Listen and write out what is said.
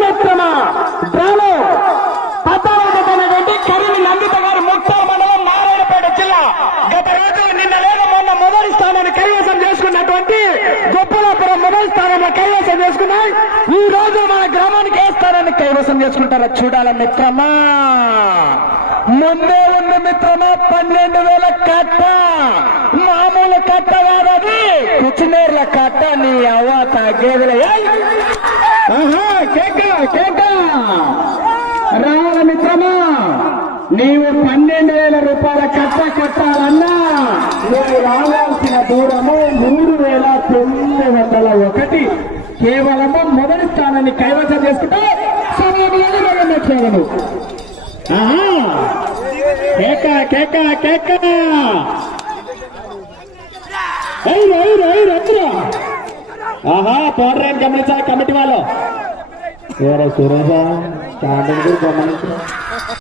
మిత్రమా డ్రాలో 17వ కరీం నందిత గారు ముక్తార్ మండలం నారాయణపేట జిల్లా గత రోజు నిన్న లేదా మొన్న మొదటి స్థానాన్ని కైవసం చేసుకున్నటువంటి గొప్పలాపురం మొదటి స్థానంలో కైవసం చేసుకున్నాయి. ఈ రోజు మన గ్రామానికి ఏ స్థానాన్ని కైవసం చేసుకుంటారో చూడాల మిత్రమా. ముందే ఉంది మిత్రమా 12,000 కట్ట, మామూలు కట్ట కాదది, కుచినేర్ల కట్ట. నీ అవ్వ తగ్గేదిలే. రావాల మిత్రమా, నీవు 12,000 రూపాయల కట్ట కట్టాలన్నా నువ్వు రావాల్సిన దూరము 3,901. కేవలము మొదటి స్థానాన్ని కైవసం చేసుకుంటే సమయంలో కేక కేక కేక పోడరాని గమనించాలి కమిటీ వాళ్ళు. సురేష స్టాండింగ్ గమనించాలి.